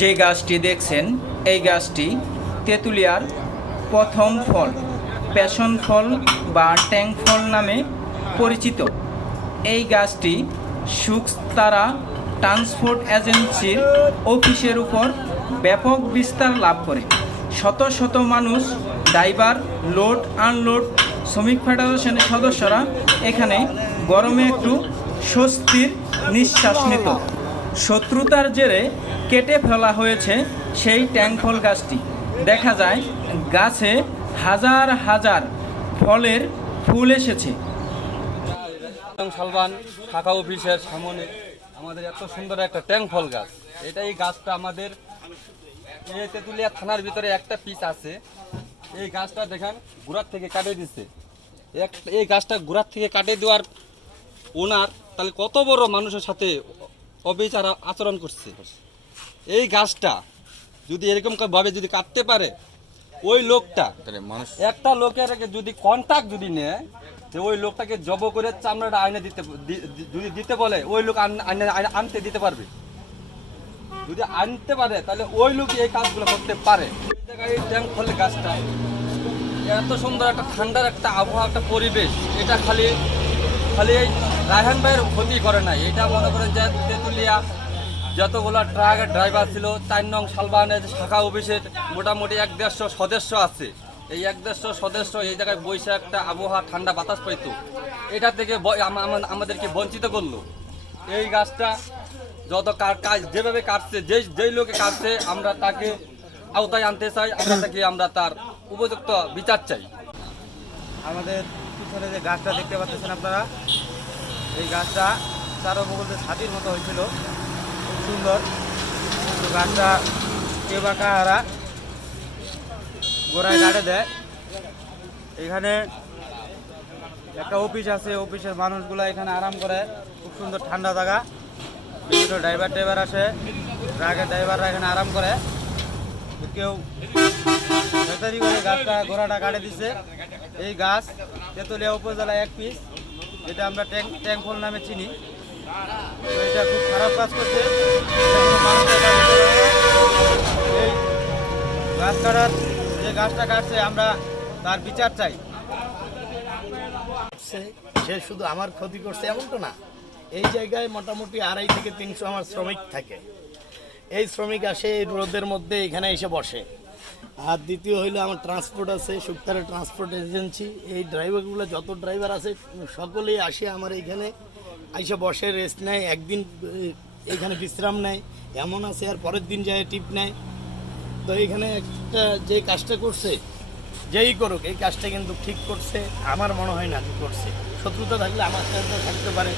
যে গাছটি দেখছেন এই গাছটি তেঁতুলিয়ার প্রথম ফল প্যাশন ফল বা ট্যাং ফল নামে পরিচিত এই গাছটি সুখতারা ট্রান্সপোর্ট এজেন্সির অফিসের উপর ব্যাপক বিস্তার লাভ করে শত শত মানুষ ড্রাইভার লোড আনলোড শ্রমিক ফেডারেশনের সদস্যরা এখানে গরমে একটু স্বস্তির নিঃশ্বাস নিত শত্রুতার জেরে কেটে ফেলা হয়েছে সেই ফল গাছটি দেখা যায় গাছে হাজার হাজার ফলের ফুল এসেছে সালবান শাখা অফিসের সামনে আমাদের এত সুন্দর একটা ফল গাছ এটা এই গাছটা আমাদের তেঁতুলিয়া থানার ভিতরে একটা পিস আছে এই গাছটা দেখেন গোড়ার থেকে কাটে দিচ্ছে এক এই গাছটা গোড়ার থেকে কাটে দেওয়ার ওনার তাহলে কত বড় মানুষের সাথে অবিচার আচরণ করছে এই গাছটা যদি এরকম ভাবে যদি কাটতে পারে ওই লোকটা মানুষ একটা লোকের যদি কন্ট্যাক্ট যদি নেয় যে ওই লোকটাকে জব করে চামড়াটা আইনে দিতে যদি দিতে বলে ওই লোক আনতে দিতে পারবে যদি আনতে পারে তাহলে ওই লোক এই কাজগুলো করতে পারে ট্যাঙ্ক খোলে গাছটা এত সুন্দর একটা ঠান্ডার একটা আবহাওয়া একটা পরিবেশ এটা খালি খালি এই রায়হান ভাইয়ের ক্ষতি করে না এটা মনে করেন যে তেঁতুলিয়া যতগুলো ট্রাকের ড্রাইভার ছিল চার নং শালবাগানের শাখা অফিসের মোটামুটি এক দেড়শো সদস্য আছে এই এক দেড়শো সদস্য এই জায়গায় বৈশাখ একটা আবহাওয়া ঠান্ডা বাতাস পাইত এটা থেকে আমাদেরকে বঞ্চিত করলো এই গাছটা যত কাজ যেভাবে কাটছে যেই যেই লোকে কাটছে আমরা তাকে আওতায় আনতে চাই আমরা তাকে আমরা তার উপযুক্ত বিচার চাই আমাদের পিছনে যে গাছটা দেখতে পাচ্ছেন আপনারা এই গাছটা চারো বগলদের ছাতির মতো হয়েছিল সুন্দর তো গাছটা কেউ বা কাহারা গোড়ায় গাড়ে দেয় এখানে একটা অফিস আছে অফিসের মানুষগুলো এখানে আরাম করে খুব সুন্দর ঠান্ডা জায়গা বিভিন্ন ড্রাইভার ড্রাইভার আসে ট্রাকের ড্রাইভাররা এখানে আরাম করে কেউ ভেতারি করে গাছটা ঘোড়াটা কাটে দিছে এই গাছ তেঁতুলিয়া উপজেলা এক পিস যেটা আমরা ট্যাঙ্ক ট্যাঙ্ক ট্যাংফল নামে চিনি গাছ কাটার যে গাছটা কাটছে আমরা তার বিচার চাই সে শুধু আমার ক্ষতি করছে এমন তো না এই জায়গায় মোটামুটি আড়াই থেকে তিনশো আমার শ্রমিক থাকে এই শ্রমিক আসে এই রোদের মধ্যে এখানে এসে বসে আর দ্বিতীয় হইলো আমার ট্রান্সপোর্ট আছে সুক্তারা ট্রান্সপোর্ট এজেন্সি এই ড্রাইভারগুলো যত ড্রাইভার আছে সকলেই আসে আমার এইখানে আইসা বসে রেস্ট নেয় একদিন এখানে বিশ্রাম নেয় এমন আছে আর পরের দিন যায় টিপ নেয় তো এখানে একটা যে কাজটা করছে যেই করুক এই কাজটা কিন্তু ঠিক করছে আমার মনে হয় না করছে শত্রুতা থাকলে আমার সাথে থাকতে পারে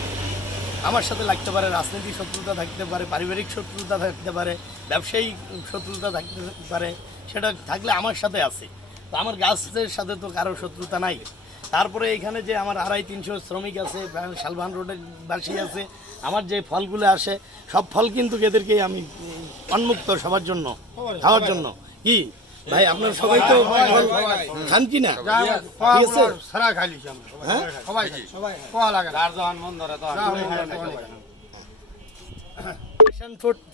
আমার সাথে লাগতে পারে রাজনৈতিক শত্রুতা থাকতে পারে পারিবারিক শত্রুতা থাকতে পারে ব্যবসায়িক শত্রুতা থাকতে পারে সেটা থাকলে আমার সাথে আছে তো আমার গাছের সাথে তো কারো শত্রুতা নাই তারপরে এখানে যে আমার আড়াই তিনশো শ্রমিক আছে শালভান রোডের বাসী আছে আমার যে ফলগুলো আসে সব ফল কিন্তু এদেরকে আমি উন্মুক্ত সবার জন্য খাওয়ার জন্য কি ভাই আপনার সবাই তো খান কি না ফুড হ্যাঁ?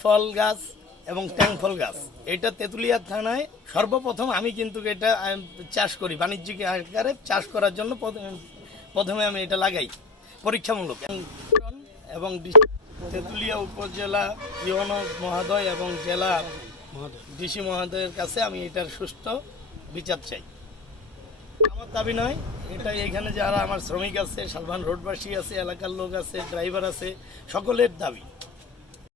ফল গাছ এবং ট্যাংফল গাছ এটা তেঁতুলিয়া থানায় সর্বপ্রথম আমি কিন্তু এটা চাষ করি বাণিজ্যিক আকারে চাষ করার জন্য প্রথমে আমি এটা লাগাই পরীক্ষামূলক এবং তেঁতুলিয়া উপজেলা ইউন মহাদয় এবং জেলা ডিসি মহাদয়ের কাছে আমি এটার সুষ্ঠু বিচার চাই আমার দাবি নয় এটা এখানে যারা আমার শ্রমিক আছে সালমান রোডবাসী আছে এলাকার লোক আছে ড্রাইভার আছে সকলের দাবি